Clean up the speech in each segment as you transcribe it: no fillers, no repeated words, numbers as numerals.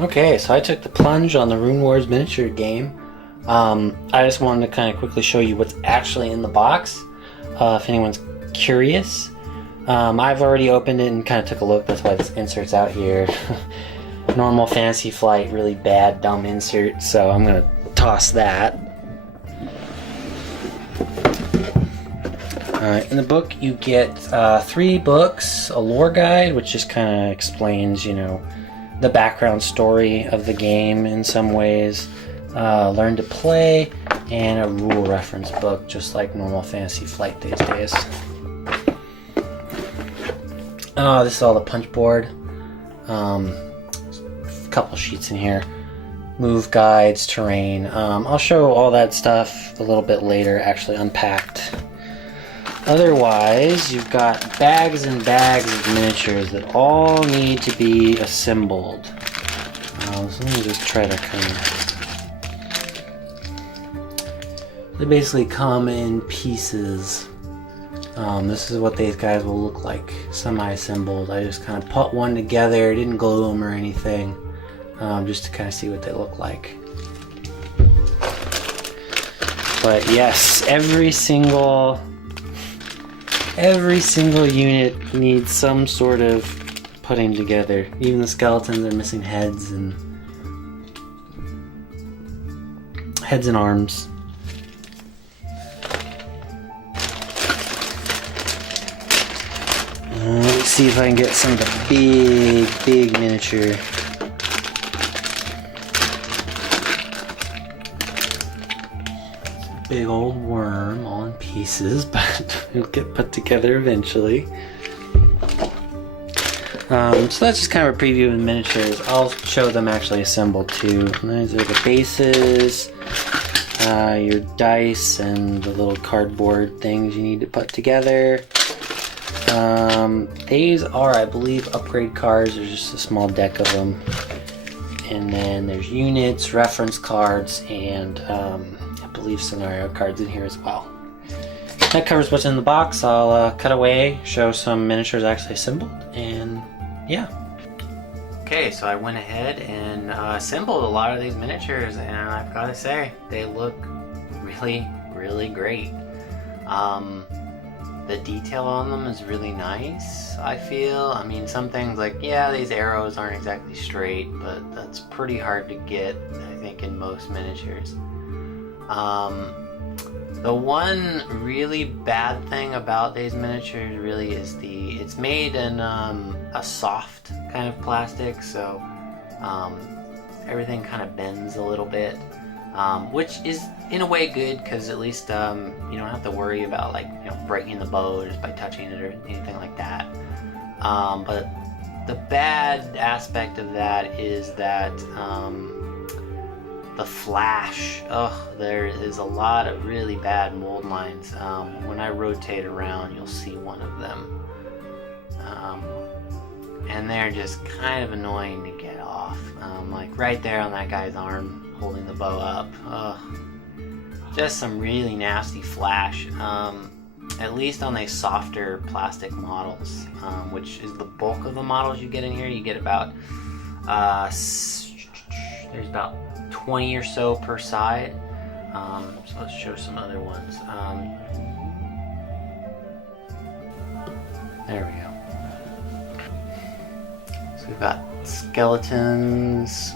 Okay, so I took the plunge on the Runewars miniature game. I just wanted to kind of quickly show you what's actually in the box, if anyone's curious. I've already opened it and kind of took a look, that's why this insert's out here. Normal Fantasy Flight, really bad, dumb insert, so I'm going to toss that. In the book you get 3 books, a lore guide, which just kind of explains, you know, the background story of the game in some ways, learn to play, and a rule reference book, just like normal Fantasy Flight these days. This is all the punch board. A couple sheets in here. Move guides, terrain. I'll show all that stuff a little bit later, actually unpacked. Otherwise, you've got bags and bags of miniatures that all need to be assembled. So let me just try to kind of... They basically come in pieces. This is what these guys will look like, semi-assembled. I just kind of put one together, didn't glue them or anything, just to kind of see what they look like. But yes, every single unit needs some sort of putting together. Even the skeletons are missing heads and arms. Let's see if I can get some of the big miniature. Big old worm all in pieces, but it'll get put together eventually. So that's just kind of a preview of the miniatures. I'll show them actually assembled too. These are the bases, your dice, and the little cardboard things you need to put together. These are, I believe, upgrade cards. There's just a small deck of them. And then there's units, reference cards, and I believe scenario cards in here as well. That covers what's in the box. I'll cut away, show some miniatures actually assembled, and yeah. Okay, so I went ahead and assembled a lot of these miniatures, and I've got to say, they look really, really great. The detail on them is really nice, I feel. I mean, some things like, yeah, these arrows aren't exactly straight, but that's pretty hard to get, I think, in most miniatures. The one really bad thing about these miniatures really is it's made in a soft kind of plastic, so everything kind of bends a little bit, which is in a way good, because at least you don't have to worry about, like, you know, breaking the bow just by touching it or anything like that. But the bad aspect of that is that the flash. There is a lot of really bad mold lines. When I rotate around, you'll see one of them. And they're just kind of annoying to get off. Like right there on that guy's arm, holding the bow up. Just some really nasty flash. At least on these softer plastic models, which is the bulk of the models you get in here. You get about, there's about 20 or so per side. So let's show some other ones. There we go. So we've got skeletons.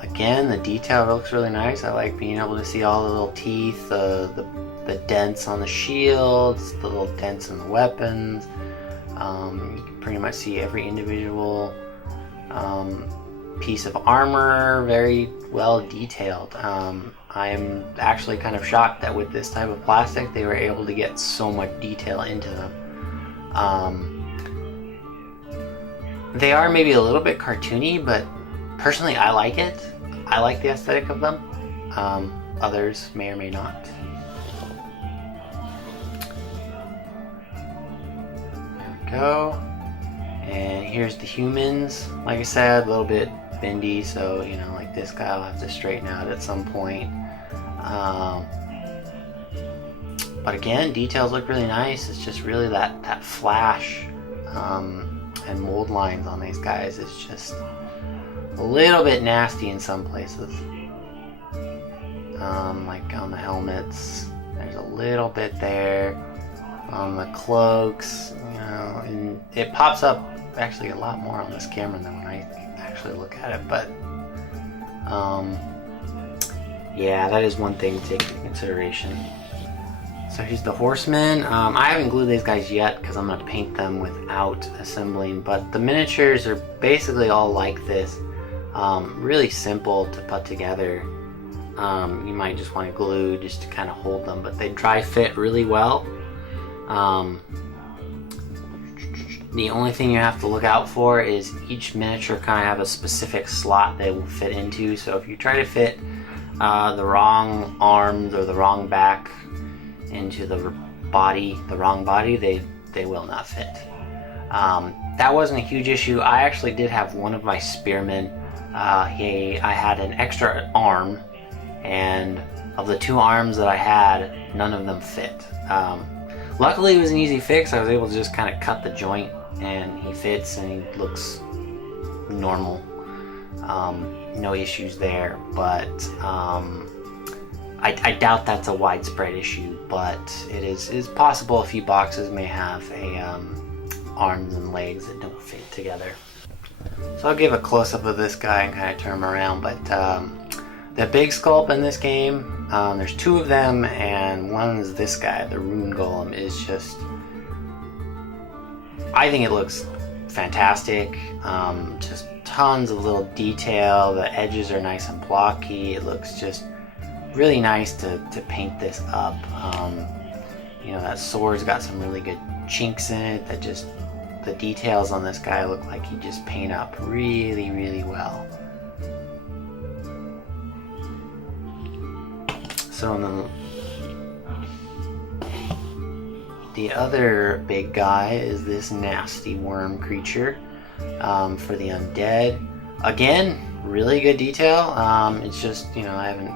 Again, the detail looks really nice. I like being able to see all the little teeth, the dents on the shields, the little dents in the weapons. You can pretty much see every individual piece of armor, very well detailed. I am actually kind of shocked that with this type of plastic they were able to get so much detail into them. They are maybe a little bit cartoony, but personally I like it. I like the aesthetic of them. Others may or may not. There we go. And here's the humans. Like I said, a little bit bendy, so, you know, like this guy will have to straighten out at some point. But again, details look really nice. It's just really that flash and mold lines on these guys. It's just a little bit nasty in some places. Like on the helmets, there's a little bit there. On the cloaks, you know, and it pops up actually a lot more on this camera than when I actually look at it. But yeah, that is one thing to take into consideration. So here's the horsemen. I haven't glued these guys yet because I'm going to paint them without assembling, but the miniatures are basically all like this. Really simple to put together. You might just want to glue just to kind of hold them, but they dry fit really well. The only thing you have to look out for is each miniature kind of have a specific slot they will fit into. So if you try to fit the wrong arms or the wrong back into the wrong body, they will not fit. That wasn't a huge issue. I actually did have one of my spearmen. I had an extra arm, and of the 2 arms that I had, none of them fit. Luckily it was an easy fix. I was able to just kind of cut the joint and he fits and he looks normal. No issues there, but I doubt that's a widespread issue, but it is possible a few boxes may have arms and legs that don't fit together. So I'll give a close-up of this guy and kind of turn him around, but the big sculpt in this game, there's 2 of them, and one is this guy, the Rune Golem, is just, I think it looks fantastic. Just tons of little detail. The edges are nice and blocky. It looks just really nice to paint this up. You know, that sword's got some really good chinks in it that just, the details on this guy look like he just paint up really, really well. So the other big guy is this nasty worm creature for the undead. Again, really good detail. It's just, you know, I haven't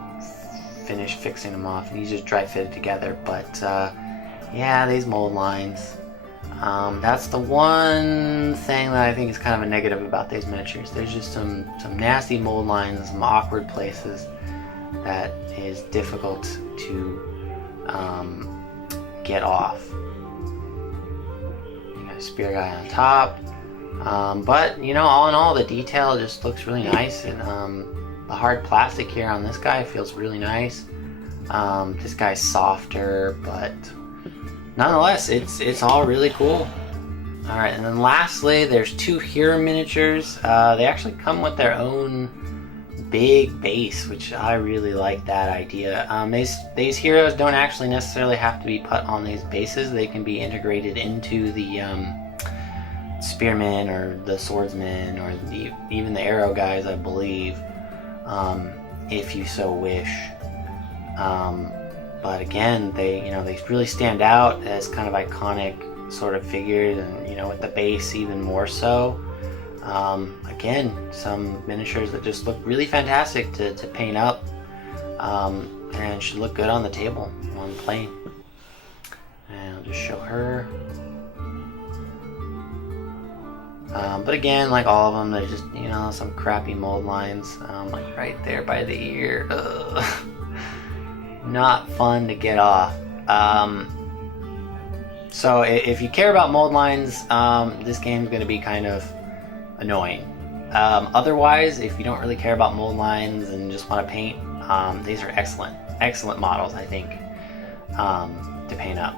finished fixing them off, and he's just dry fitted together. But yeah, these mold lines. That's the one thing that I think is kind of a negative about these miniatures. There's just some nasty mold lines and some awkward places that is difficult to get off. You got a spear guy on top, but you know, all in all, the detail just looks really nice, and the hard plastic here on this guy feels really nice. This guy's softer, but nonetheless, it's all really cool. All right, and then lastly, there's 2 hero miniatures. They actually come with their own big base, which I really like that idea. These heroes don't actually necessarily have to be put on these bases. They can be integrated into the spearmen or the swordsmen or even the arrow guys, I believe, if you so wish. But again, they really stand out as kind of iconic sort of figures, and you know, with the base even more so. Again, some miniatures that just look really fantastic to paint up, and should look good on the table on playing. And I'll just show her. But again, like all of them, there's just, you know, some crappy mold lines, like right there by the ear. Ugh. Not fun to get off. So if you care about mold lines, this game's going to be kind of annoying. Otherwise, if you don't really care about mold lines and just want to paint, these are excellent models, I think, to paint up.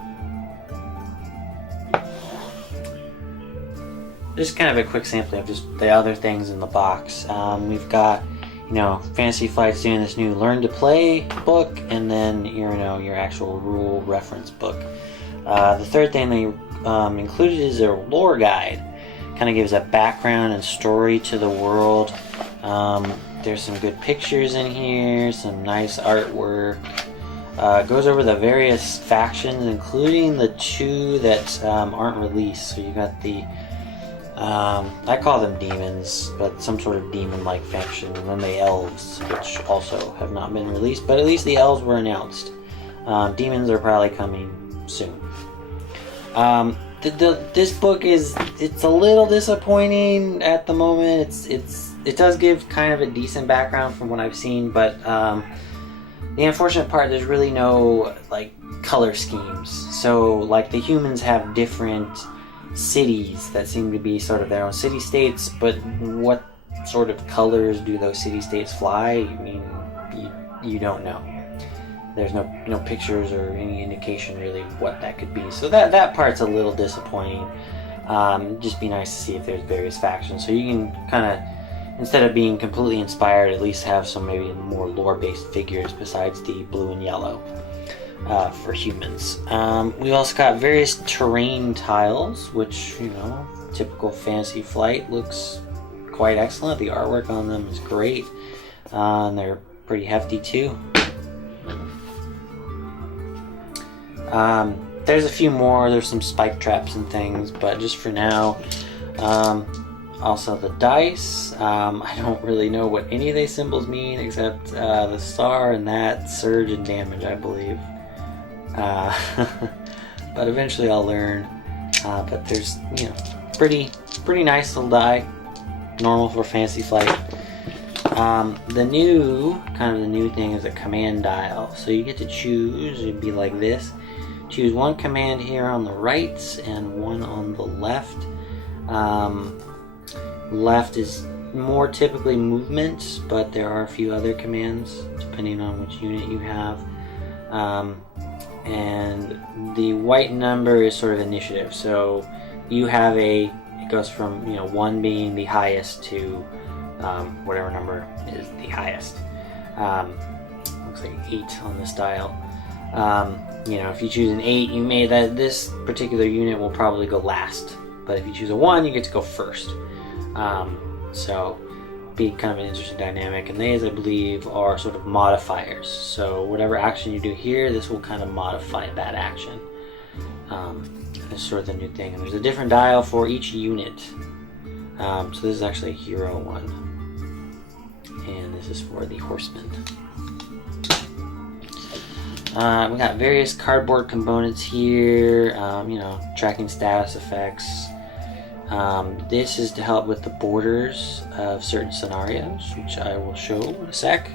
Just kind of a quick sampling of just the other things in the box. We've got, you know, Fantasy Flight's doing this new Learn to Play book, and then your actual rule reference book. The third thing they included is their lore guide. Kind of gives a background and story to the world. There's some good pictures in here, some nice artwork. Goes over the various factions, including the 2 that aren't released. So you got the I call them demons, but some sort of demon-like faction, and then the elves, which also have not been released, but at least the elves were announced. Demons are probably coming soon. This book it's a little disappointing at the moment. It's it does give kind of a decent background from what I've seen, but the unfortunate part, there's really no like color schemes. So like the humans have different cities that seem to be sort of their own city-states, but what sort of colors do those city-states fly? I mean, you don't know. There's no pictures or any indication really what that could be. So that part's a little disappointing. Just be nice to see if there's various factions, so you can kind of, instead of being completely inspired, at least have some maybe more lore-based figures besides the blue and yellow for humans. We also got various terrain tiles, which, you know, typical Fantasy Flight, looks quite excellent. The artwork on them is great, and they're pretty hefty too. There's a few more. There's some spike traps and things, but just for now. Also the dice. I don't really know what any of these symbols mean except the star and that surge in damage, I believe. But eventually I'll learn. But there's, you know, pretty nice little die. Normal for Fantasy Flight. The new thing is a command dial. So you get to choose. It'd be like this. Choose one command here on the right and one on the left. Left is more typically movement, but there are a few other commands depending on which unit you have. And the white number is sort of initiative. So you have it goes from, you know, 1 being the highest to whatever number is the highest. Looks like 8 on this dial. You know, if you choose an 8, you may this particular unit will probably go last. But if you choose a 1, you get to go first. So be kind of an interesting dynamic, and these, I believe, are sort of modifiers. So whatever action you do here, this will kind of modify that action. That's sort of the new thing, and there's a different dial for each unit. So this is actually a hero one, and this is for the horseman. We got various cardboard components here, you know, tracking status effects. This is to help with the borders of certain scenarios, which I will show in a sec.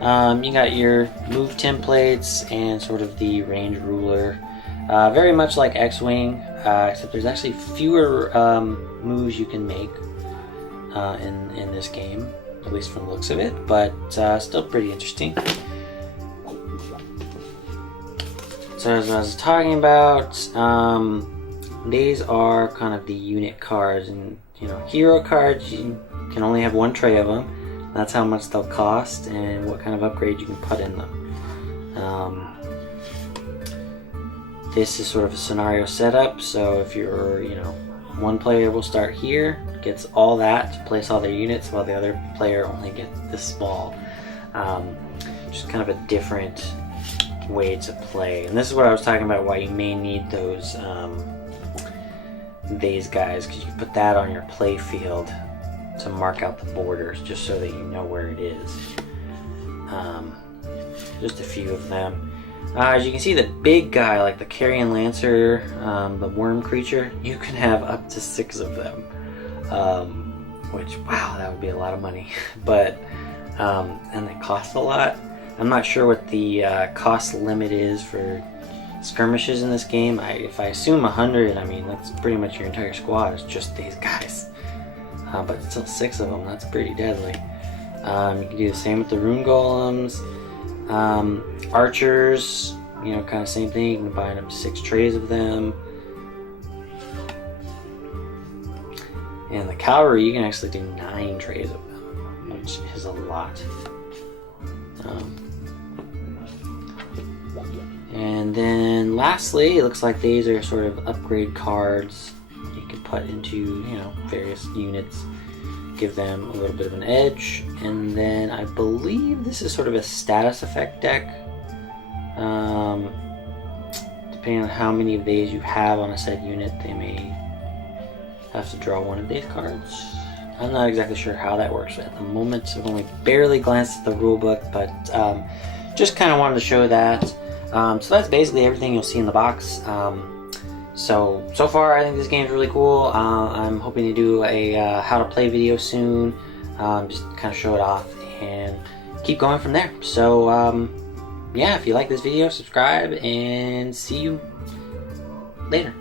You got your move templates and sort of the range ruler. Very much like X-Wing, except there's actually fewer moves you can make in this game, at least from the looks of it, but still pretty interesting. So as I was talking about, these are kind of the unit cards, and you know, hero cards, you can only have 1 tray of them. That's how much they'll cost and what kind of upgrade you can put in them. This is sort of a scenario setup, so if you're, you know, one player will start here, gets all that to place all their units, while the other player only gets this small. Just kind of a different way to play. And this is what I was talking about, why you may need these guys, because you can put that on your play field to mark out the borders, just so that you know where it is. Just a few of them. As you can see, the big guy, like the Carrion Lancer, the worm creature, you can have up to 6 of them. Which, wow, that would be a lot of money. But, and they cost a lot. I'm not sure what the cost limit is for skirmishes in this game. If I assume 100, I mean, that's pretty much your entire squad is just these guys. But still 6 of them, that's pretty deadly. You can do the same with the rune golems. Archers, you know, kind of same thing. You can buy up 6 trays of them. And the cavalry, you can actually do 9 trays of them, which is a lot. And then lastly, it looks like these are sort of upgrade cards you can put into, you know, various units, give them a little bit of an edge. And then I believe this is sort of a status effect deck. Depending on how many of these you have on a said unit, they may have to draw one of these cards. I'm not exactly sure how that works at the moment. I've only barely glanced at the rulebook, but just kind of wanted to show that. So that's basically everything you'll see in the box. So far I think this game is really cool. I'm hoping to do a how to play video soon. just kind of show it off and keep going from there. So yeah, if you like this video, subscribe, and see you later.